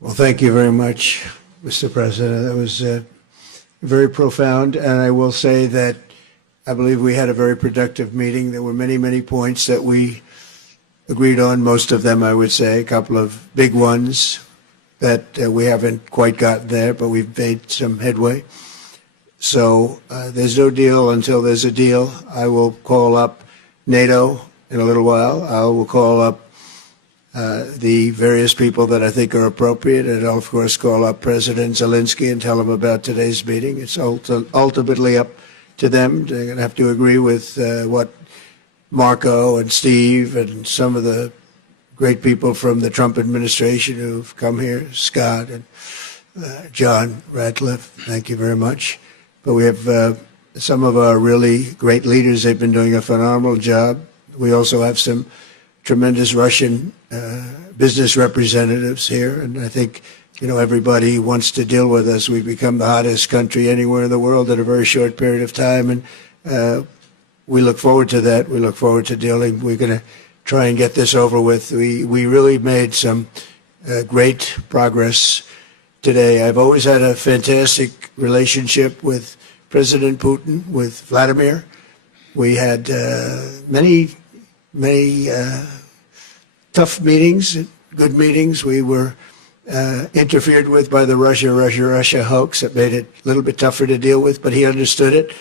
Well, thank you very much, Mr. President. That was very profound, and I will say that I believe we had a very productive meeting. There were many, many points that we agreed on, most of them, I would say, a couple of big ones that we haven't quite gotten there, but we've made some headway. So there's no deal until there's a deal. I will call up NATO in a little while. I will call up the various people that I think are appropriate, and I'll, of course, call up President Zelensky and tell him about today's meeting. It's ultimately up to them. They're going to have to agree with what Marco and Steve and some of the great people from the Trump administration who've come here, Scott and John Ratcliffe, thank you very much. But we have some of our really great leaders. They've been doing a phenomenal job. We also have some tremendous Russian business representatives here, and I think, everybody wants to deal with us. We've become the hottest country anywhere in the world in a very short period of time, and we look forward to that. We look forward to dealing. We're going to try and get this over with. We really made some great progress today. I've always had a fantastic relationship with President Putin, with Vladimir. We had many tough meetings, good meetings. We were interfered with by the Russia hoax. That made it a little bit tougher to deal with, but he understood it.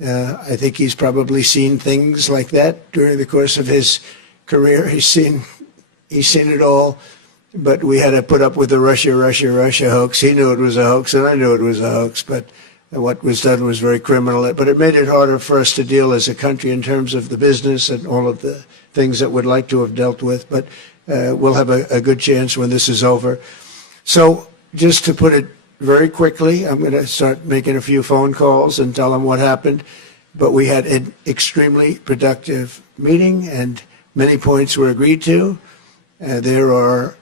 I think he's probably seen things like that during the course of his career. He's seen it all, but we had to put up with the Russia hoax. He knew it was a hoax, and I knew it was a hoax, but what was done was very criminal. But it made it harder for us to deal as a country in terms of the business and all of the things that we'd like to have dealt with. But we'll have a good chance when this is over. So just to put it very quickly, I'm going to start making a few phone calls and tell them what happened. But we had an extremely productive meeting, and many points were agreed to. There are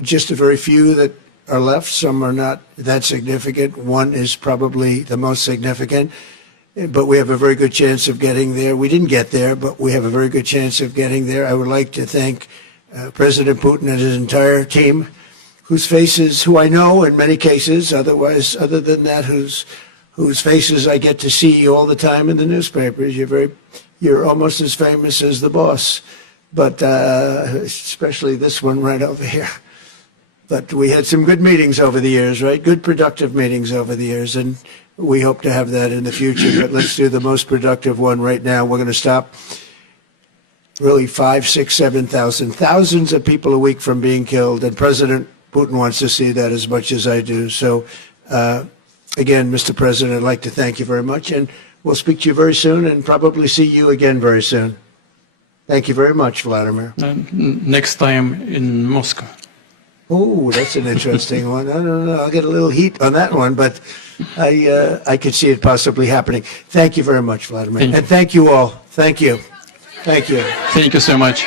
just a very few that are left. Some are not that significant. One is probably the most significant, but we have a very good chance of getting there. We didn't get there, but we have a very good chance of getting there. I would like to thank President Putin and his entire team, who I know in many cases, other than that, whose faces I get to see all the time in the newspapers. You're almost as famous as the boss, but especially this one right over here. But we had some good meetings over the years, right? Good, productive meetings over the years, and we hope to have that in the future. But let's do the most productive one right now. We're going to stop really 5, 6, 7,000, thousands of people a week from being killed, and President Putin wants to see that as much as I do. So, again, Mr. President, I'd like to thank you very much, and we'll speak to you very soon and probably see you again very soon. Thank you very much, Vladimir. Next time in Moscow. Oh, that's an interesting one. I don't know. I'll get a little heat on that one, but I could see it possibly happening. Thank you very much, Vladimir. And thank you all. Thank you. Thank you. Thank you so much.